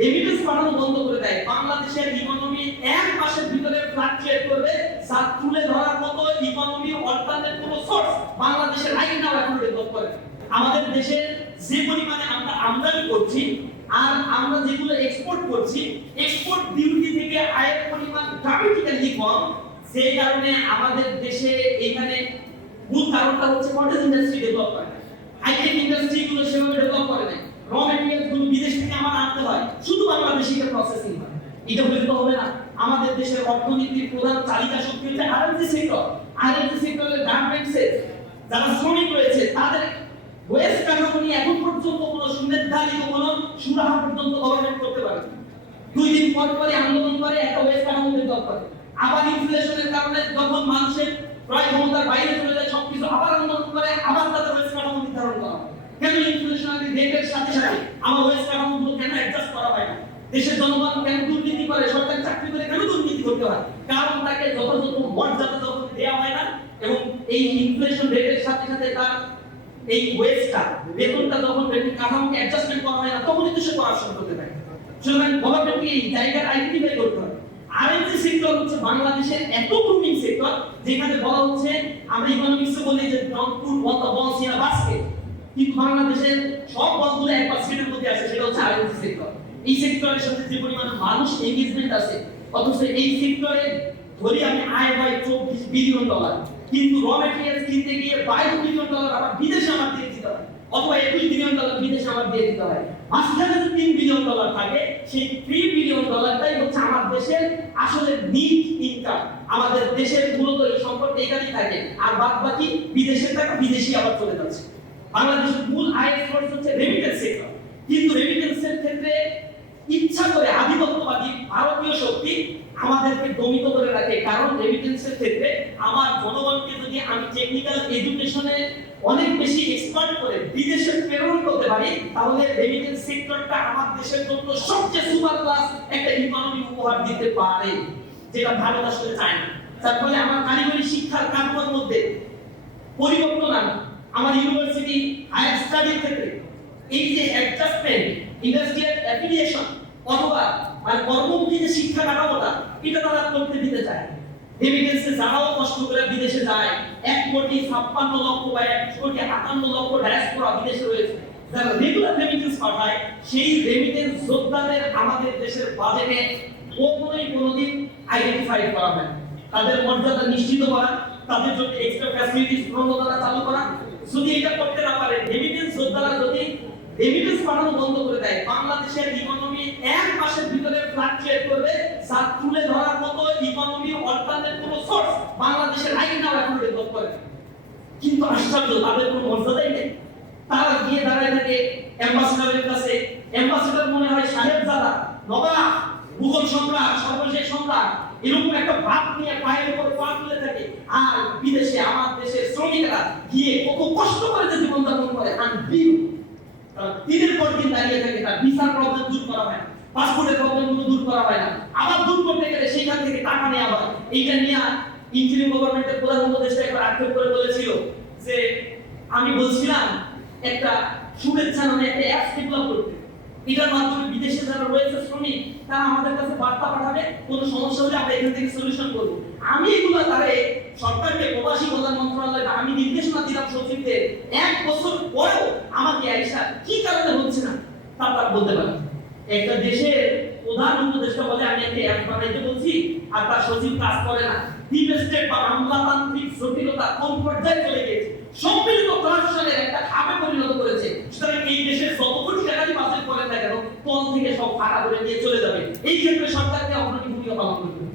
Remittance পাঠানো বন্ধ করে দেয়, বাংলাদেশের ইকোনমি এক মাসের ভিতরে ফ্লাকচুয়েট করবে, যা তুলে ধরার মতো ইকোনমি অল্টারনেট কোনো সোর্স বাংলাদেশের আইনাও এখন ডেভেলপ করে। আমাদের দেশে যে পরিমাণে আমরা আমদানি করছি আর আমরা যেগুলো এক্সপোর্ট করছি, এক্সপোর্ট ডিউটি থেকে আয়ের পরিমাণ ড্রামাটিক্যালি কম, সেই কারণে আমাদের দেশে এখানে মূল কারণটা হচ্ছে কটেজ ইন্ডাস্ট্রি ডেভেলপ করে না, হাইটেক ইন্ডাস্ট্রি গুলো সেভাবে ডেভেলপ করে না, র ম্যাটেরিয়ালস গুলো বিদেশ থেকে আমার আনতে হয়, শুধু বাংলাদেশে এটা প্রসেসিং হয়। এটা হলে তো হবে না। আমাদের দেশের অর্থনীতির প্রধান চালিকা শক্তি হচ্ছে আরএমজি সেক্টর। আরএমজি সেক্টরের গার্মেন্টসে যারা শ্রমিক রয়েছে তাদের ওয়েস্ট কাঠামো নিয়ে এখন পর্যন্ত কোনো সুনির্ধারিত কোনো সুরাহা পর্যন্ত গভর্নমেন্ট করতে পারে না। 2 দিন পর পরে আন্দোলন করে একটা ওয়েস্ট কাঠামো ডেভেলপ করে, আবার ইনফ্লেশনের কারণে যখন মানুষের ক্রয় ক্ষমতার বাইরে চলে যায় সবকিছু আবার আন্দোলন করে, আবার তাদের ওয়েস্ট কাঠামো নির্ধারণ করা হয়। কেন ইনফ্লেশনারি রেটের সাথে সাথে আমার ওয়েস্ট কাঠামোগুলো কেন অ্যাডজাস্ট করা হয় না? দেশের জনগণ কেন দুর্নীতি করে, সরকারি চাকরি করে কেন দুর্নীতি করতে হয়? কারণ তাকে যথাযথ মর্যাদা যখন দেওয়া হয় না, এবং এই ইনফ্লেশন রেটের সাথে সাথে তার এই ওয়েজটা, বেতনটা যখন বেতন কাঠামোকে অ্যাডজাস্টমেন্ট করা হয় না, তখনই তো সে করাপশন করতে থাকে। সুতরাং গভর্নমেন্টকে এই জায়গার আইডেন্টিফাই করতে হবে। আরএমজি সেক্টর হচ্ছে বাংলাদেশের এত গ্রুমিং সেক্টর, যেখানে বলা হচ্ছে, আমরা ইকোনমিক্সে বলি যে ডোন্ট পুট অল দ্য বলস ইন আ বাস্কেট, কিন্তু বাংলাদেশের সব বলগুলো এক বাস্কেটের মধ্যে আছে, সেটা হচ্ছে আরএমজি সেক্টর। এই সেক্টরের সাথে যে পরিমাণ মানুষ এনগেজমেন্ট আছে, অথচ এই সেক্টরে ধরি আমি আয় হয় $24 বিলিয়ন, কিন্তু র ম্যাটেরিয়ালস কিনতে গিয়ে $22 বিলিয়ন আবার বিদেশে আমার দিয়ে দিতে হয়, অথবা $21 বিলিয়ন বিদেশে আমার দিয়ে দিতে হয়। মাঝখানে যে $3 বিলিয়ন থাকে, সেই $3 বিলিয়ন হচ্ছে আমার দেশের আসলে নিট ইনকাম। আমাদের দেশের মূলত এই সম্পদটা এখানেই থাকে, আর বাদ বাকি বিদেশের টাকা বিদেশি আবার চলে যাচ্ছে। বাংলাদেশের মূল আয়ের সোর্স হচ্ছে রেমিটেন্স সেক্টর, কিন্তু রেমিটেন্সের ক্ষেত্রে ইচ্ছা করে আধিপত্যবাদী ভারতীয় শক্তি আমাদেরকে দমিত করে রাখে। কারণ রেমিটেন্সের ক্ষেত্রে আমার জনগণকে যদি আমি টেকনিক্যাল এডুকেশনে অনেক বেশি এক্সপার্ট করে বিদেশে প্রেরণ করতে পারি, তাহলে রেমিটেন্স সেক্টরটা আমার দেশের জন্য সবচেয়ে সুপার ক্লাস একটা ইকোনমি উপহার দিতে পারে, যেটা ভারত আসলে চায় না। তার ফলে আমার কারিগরি শিক্ষার কাঠামোর মধ্যে পরিবর্তন আনা, আমার ইউনিভার্সিটি হায়ার স্টাডির ক্ষেত্রে এই যে অ্যাডজাস্টমেন্ট, ইন্ডাস্ট্রিয়াল অ্যাফিলিয়েশন অথবা আর কর্মমুখী যে শিক্ষা কাঠামোটা, এটা তারা করতে দিতে চায়। রেমিটেন্সে যারাও কষ্ট করে বিদেশে যায়, 1,56,00,000 বা 1,58,00,000 ডায়াসপোরা বিদেশে রয়েছে, যারা রেগুলার রেমিটেন্স পাঠায়, সেই রেমিটেন্স যোদ্ধাদের আমাদের দেশের বাজেটে কোনোদিন আইডেন্টিফাই করা হয়। তাদের মর্যাদা নিশ্চিত করা, তাদের জন্য এক্সট্রা ফ্যাসিলিটিস প্রণোদনা চালু করা, যদি এটা করতে না পারে, রেমিটেন্স যোদ্ধারা যদি রেমিটেন্স পাঠানো বন্ধ করে দেয়, বাংলাদেশের ইকোনমি এক মাসের ভিতরে ফ্লাকচুয়েট করবে, যা তুলে ধরার মতো ইকোনমি অল্টারনেট কোনো সোর্স বাংলাদেশের আইনাও এখন ডেভেলপ করে। কিন্তু আশ্চর্য, তাদের কোনো মর্যাদাই নেই। তারা গিয়ে দাঁড়ায় থাকে অ্যাম্বাসেডরের কাছে, অ্যাম্বাসেডর মনে হয় সাহেবজাদা, নবাব, মুঘল সম্রাট, সর্বশেষ সম্রাট, এরকম একটা ভাব নিয়ে পায়ের উপর পা তুলে থাকে। আর বিদেশে আমার দেশের শ্রমিকরা গিয়ে কত কষ্ট করে যে জীবনযাপন করে, দিনের পর দিন দাঁড়িয়ে থাকে, তার ভিসার প্রবলেম দূর করা হয় না, পাসপোর্টের প্রবলেম দূর করা হয় না, আবার দূর করতে গেলে সেইখান থেকে টাকা নেওয়া হয়। এইটা নিয়ে ইন্টারিম গভর্নমেন্টের প্রধান উপদেষ্টা একবার আক্ষেপ করে বলেছিল যে আমি বলছিলাম একটা শুভেচ্ছা নামে একটা অ্যাপস ডেভেলপ করতে, এটার মাধ্যমে বিদেশে যারা রয়েছে শ্রমিক, তারা আমাদের কাছে বার্তা পাঠাবে, কোনো সমস্যা হলে আমরা এখান থেকে সলিউশন করব। আমি এগুলো তারে সরকারকে, প্রবাসী কল্যাণ মন্ত্রণালয়কে আমি নির্দেশনা দিলাম সচিবদের, 1 বছর পরেও আমাকে আইসা কি কারণে হচ্ছে না তা তারা বলতে পারে। একটা দেশের প্রধান উপদেষ্টা বলে আমি একটা অ্যাপ বানাইতে বলছি, আর তার সচিব কাজ করে না। ডিপ স্টেট বা আমলাতান্ত্রিক জটিলতা কোন পর্যায়ে চলে গেছে, সম্মিলিত করাপশনের একটা খাবে পরিণত করেছে। সুতরাং এই দেশের যত কোটি টাকারই বাজেট করেন না কেন, তখন থেকে সব ফাঁকা করে নিয়ে চলে যাবে। এই ক্ষেত্রে সরকারকে অগ্রণী ভূমিকা পালন করতে হবে।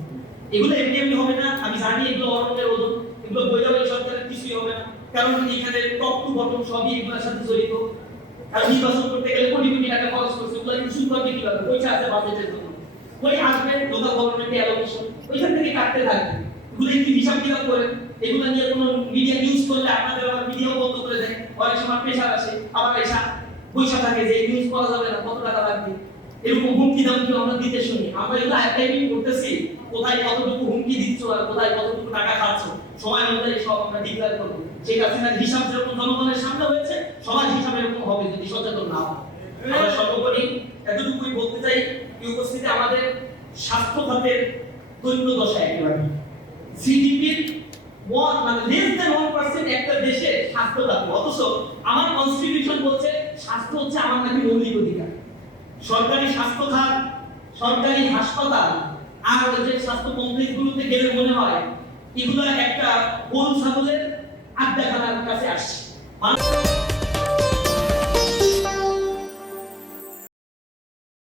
এগুলো এমনি এমনি হবে না, আমি জানি এগুলো অরণ্যের ওজন, এগুলো বৈধভাবে সরকারের কিছুই হবে না, কারণ এখানে টপ টু বটম সবই এগুলোর সাথে জড়িত। আর নির্বাচন করতে গেলে কোটি কোটি টাকা খরচ করছে, ওগুলো ইস্যু করবে কিভাবে? পয়সা আছে বাজেটের জন্য, ওই আসবে লোকাল গভর্নমেন্টে অ্যালোকেশন, ওইখান থেকে কাটতে থাকবে। এগুলো একটু হিসাব কিতাব করেন, এগুলো নিয়ে কোনো মিডিয়া নিউজ করলে আপনাদের আবার মিডিয়াও বন্ধ করে দেয়, অনেক সময় প্রেশার আসে, আবার এসা পয়সা থাকে যে নিউজ করা যাবে না, কত টাকা লাগবে, এরকম হুমকি দামকি আমরা দিতে শুনি। আমরা এগুলো আর্কাইভিং করতেছি, কোথায় কতটুকু হুমকি দিচ্ছ আর কোথায় কতটুকু টাকা খাচ্ছ, সময় অনুযায়ী সব আমরা ডিক্লেয়ার করবো। শেখ হাসিনার হিসাব যেরকম জনগণের সামনে হয়েছে, সবার হিসাব এরকম হবে যদি সচেতন না হয়। আমরা সর্বোপরি এতটুকুই বলতে চাই। এই উপস্থিতি আমাদের স্বাস্থ্য খাতের দৈন্য দশা একেবারে জিডিপির মানে লেস দেন 1% একটা দেশের স্বাস্থ্য খাত, অথচ আমার কনস্টিটিউশন বলছে স্বাস্থ্য হচ্ছে আমার নাকি মৌলিক অধিকার। সরকারি স্বাস্থ্য খাত, সরকারি হাসপাতাল আর যে স্বাস্থ্য কমপ্লেক্স গুলোতে গেলে মনে হয় এগুলো একটা গোল ছাগলের আড্ডাখানার কাছে আসছে।